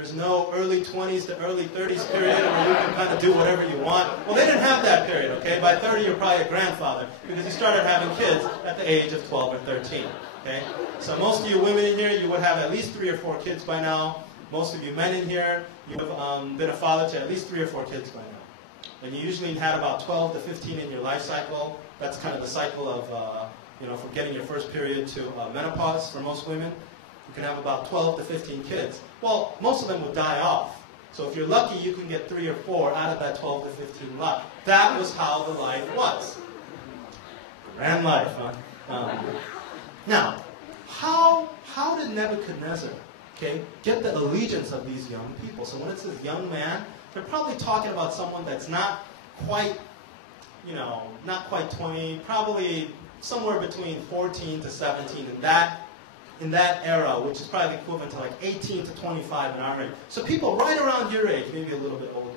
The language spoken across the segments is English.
There's no early 20s to early 30s period where you can kind of do whatever you want. Well, they didn't have that period, okay? By 30, you're probably a grandfather because you started having kids at the age of 12 or 13, okay? So most of you women in here, you would have at least 3 or 4 kids by now. Most of you men in here, you have been a father to at least 3 or 4 kids by now. And you usually had about 12 to 15 in your life cycle. That's kind of the cycle of, from getting your first period to menopause for most women. You can have about 12 to 15 kids. Well, most of them would die off. So if you're lucky, you can get 3 or 4 out of that 12 to 15 lot. That was how the life was. Grand life, huh? Now, how did Nebuchadnezzar, okay, get the allegiance of these young people? So when it says young man, they're probably talking about someone that's not quite, not quite 20, probably somewhere between 14 to 17 in that era, which is probably equivalent to like 18 to 25 in our age. So people right around your age, maybe a little bit older.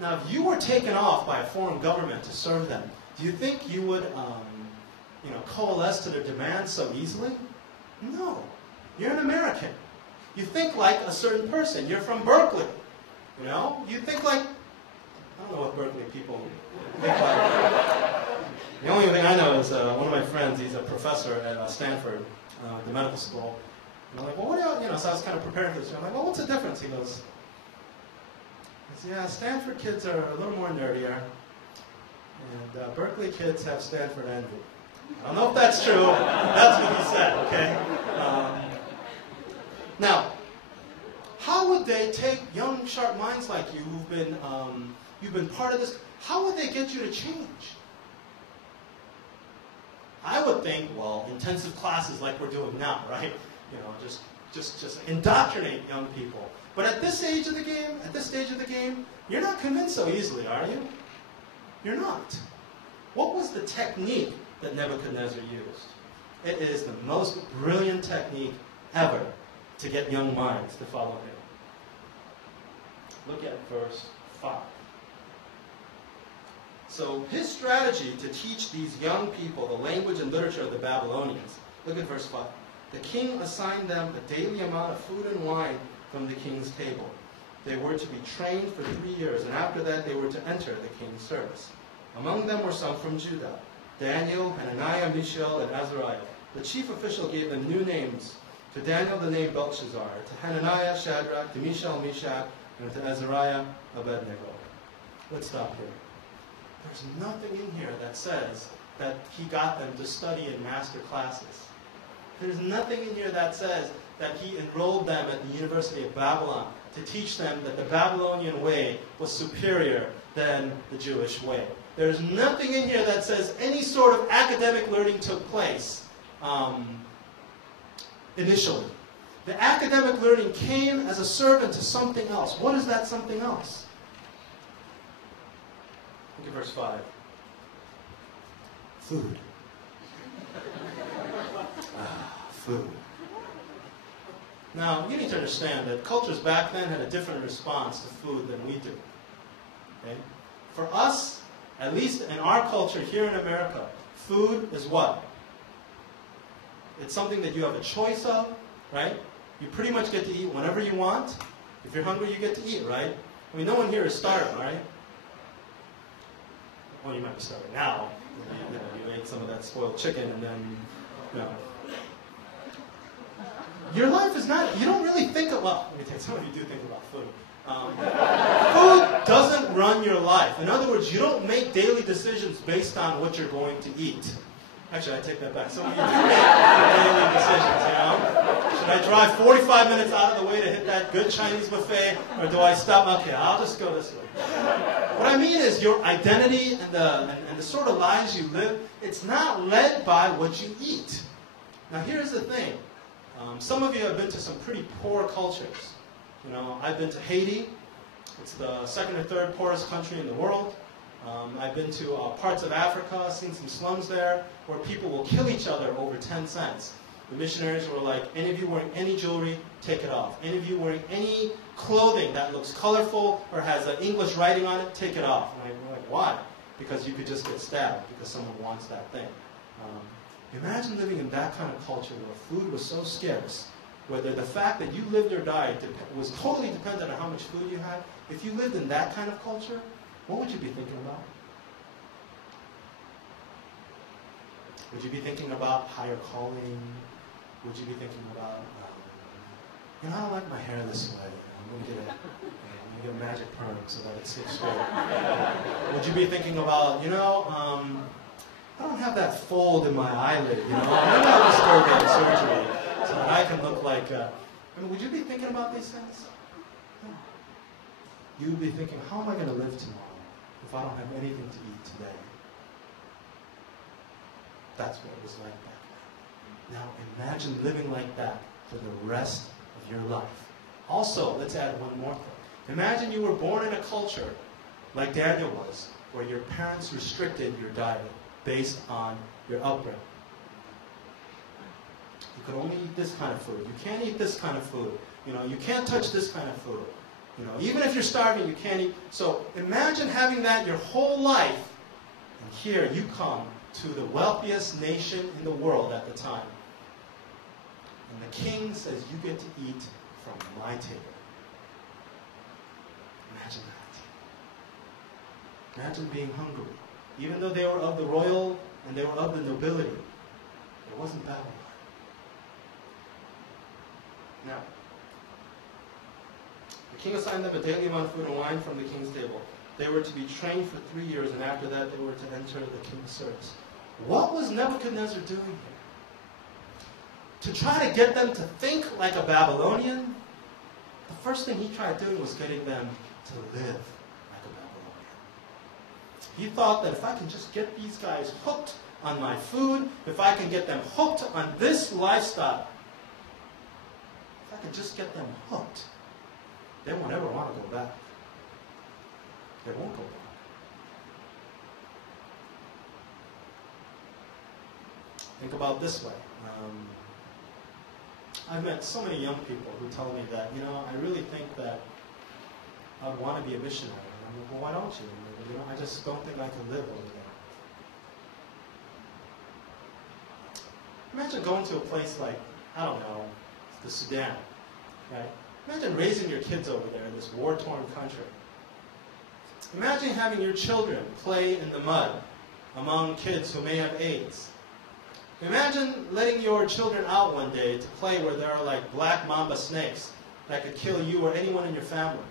Now, if you were taken off by a foreign government to serve them, do you think you would, coalesce to their demands so easily? No. You're an American. You think like a certain person. You're from Berkeley. You think like, I don't know what Berkeley people think like. The only thing I know is one of my friends, he's a professor at Stanford, the medical school. And I'm like, well, what do you, so I was kind of preparing for this. I'm like, well, what's the difference? He goes, yeah, Stanford kids are a little more nerdier, and Berkeley kids have Stanford envy. I don't know if that's true. That's what he said, okay? Now, how would they take young, sharp minds like you you've been part of this, how would they get you to change? I would think, well, intensive classes like we're doing now, right? Just indoctrinate young people. But at this stage of the game, you're not convinced so easily, are you? You're not. What was the technique that Nebuchadnezzar used? It is the most brilliant technique ever to get young minds to follow him. Look at verse 5. So his strategy to teach these young people the language and literature of the Babylonians, look at verse 5. The king assigned them a daily amount of food and wine from the king's table. They were to be trained for 3 years, and after that they were to enter the king's service. Among them were some from Judah: Daniel, Hananiah, Mishael, and Azariah. The chief official gave them new names. To Daniel the name Belshazzar, to Hananiah Shadrach, to Mishael Meshach, and to Azariah Abednego. Let's stop here. There's nothing in here that says that he got them to study in master classes. There's nothing in here that says that he enrolled them at the University of Babylon to teach them that the Babylonian way was superior than the Jewish way. There's nothing in here that says any sort of academic learning took place initially. The academic learning came as a servant to something else. What is that something else? Look at verse 5. Food. Food. Now, you need to understand that cultures back then had a different response to food than we do. Okay? For us, at least in our culture here in America, food is what? It's something that you have a choice of, right? You pretty much get to eat whenever you want. If you're hungry, you get to eat, right? I mean, no one here is starving, right? Well, you might be starving now. You ate some of that spoiled chicken and then, Your life is not, you don't really think of, well, let me tell you, some of you do think about food. Food doesn't run your life. In other words, you don't make daily decisions based on what you're going to eat. Actually, I take that back. Some of you do make daily decisions, Should I drive 45 minutes out of the way to hit that good Chinese buffet, or do I stop? Okay, I'll just go this way. What I mean is your identity and the sort of lives you live, it's not led by what you eat. Now, here's the thing. Some of you have been to some pretty poor cultures. I've been to Haiti. It's the second or third poorest country in the world. I've been to parts of Africa, seen some slums there, where people will kill each other over 10 cents. The missionaries were like, any of you wearing any jewelry, take it off. Any of you wearing any clothing that looks colorful or has English writing on it, take it off. And I'm like, why? Because you could just get stabbed because someone wants that thing. Imagine living in that kind of culture where food was so scarce whether the fact that you lived or died was totally dependent on how much food you had, if you lived in that kind of culture, what would you be thinking about? Would you be thinking about higher calling? Would you be thinking about, I don't like my hair this way. I'm going to get a magic perm so that it sits straight. Would you be thinking about, I don't have that fold in my eyelid, Maybe I'll just go get surgery so that I can look like, would you be thinking about these things? No. You would be thinking, how am I going to live tomorrow if I don't have anything to eat today? That's what it was like back then. Now imagine living like that for the rest of your life. Also, let's add one more thing. Imagine you were born in a culture like Daniel was, where your parents restricted your diet based on your upbringing. You could only eat this kind of food. You can't eat this kind of food. You can't touch this kind of food. Even if you're starving, you can't eat. So imagine having that your whole life, and here you come to the wealthiest nation in the world at the time. And the king says, you get to eat from my table. Imagine that. Imagine being hungry. Even though they were of the royal and they were of the nobility, it wasn't Babylon. Now, the king assigned them a daily amount of food and wine from the king's table. They were to be trained for 3 years, and after that they were to enter the king's service. What was Nebuchadnezzar doing here? To try to get them to think like a Babylonian, the first thing he tried doing was getting them to live like a Babylonian. He thought that if I can just get these guys hooked on my food, if I can get them hooked on this lifestyle, if I can just get them hooked, they won't ever want to go back. They won't go back. Think about it this way. I've met so many young people who tell me that, I really think that I would want to be a missionary. And I'm like, well, why don't you? I just don't think I can live over there. Imagine going to a place like, I don't know, the Sudan, right? Imagine raising your kids over there in this war-torn country. Imagine having your children play in the mud among kids who may have AIDS. Imagine letting your children out one day to play where there are like black mamba snakes that could kill you or anyone in your family.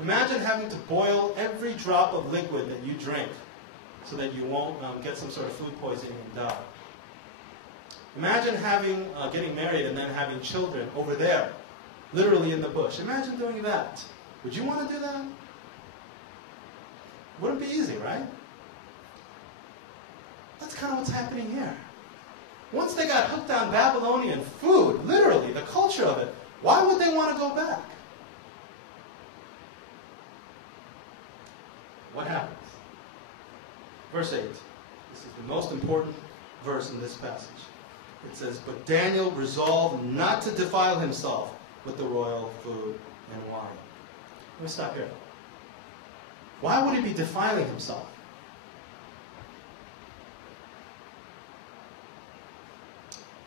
Imagine having to boil every drop of liquid that you drink so that you won't get some sort of food poisoning and die. Imagine getting married and then having children over there, literally in the bush. Imagine doing that. Would you want to do that? Wouldn't be easy, right? That's kind of what's happening here. Once they got hooked on Babylonian food, literally, the culture of it, why would they want to go back? What happens? Verse 8. This is the most important verse in this passage. It says, but Daniel resolved not to defile himself with the royal food and wine. Let me stop here. Why would he be defiling himself?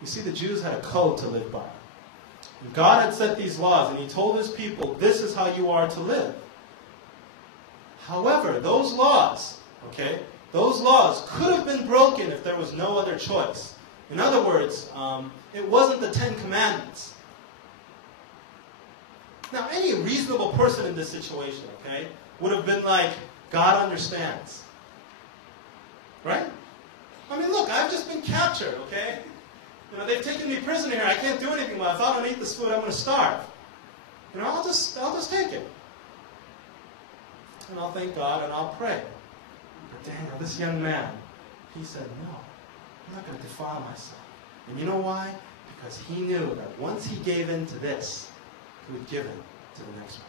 You see, the Jews had a code to live by. And God had set these laws, and he told his people, this is how you are to live. However, those laws could have been broken if there was no other choice. In other words, it wasn't the 10 Commandments. Now, any reasonable person in this situation, would have been like, God understands. Right? I mean, look, I've just been captured, they've taken me prisoner here. I can't do anything. Well, if I don't eat this food, I'm going to starve. I'll just take it. And I'll thank God and I'll pray. But Daniel, this young man, he said, no, I'm not going to defile myself. And you know why? Because he knew that once he gave in to this, he would give in to the next one.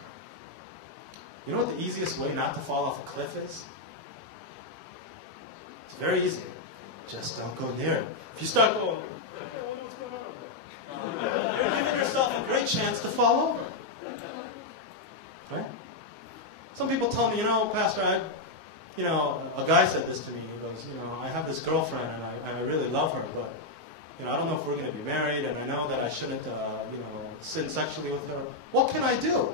You know what the easiest way not to fall off a cliff is? It's very easy. Just don't go near it. If you start going, you're giving yourself a great chance to fall over. Right? Some people tell me, Pastor, a guy said this to me. He goes, I have this girlfriend and I really love her, but I don't know if we're going to be married, and I know that I shouldn't, sin sexually with her. What can I do?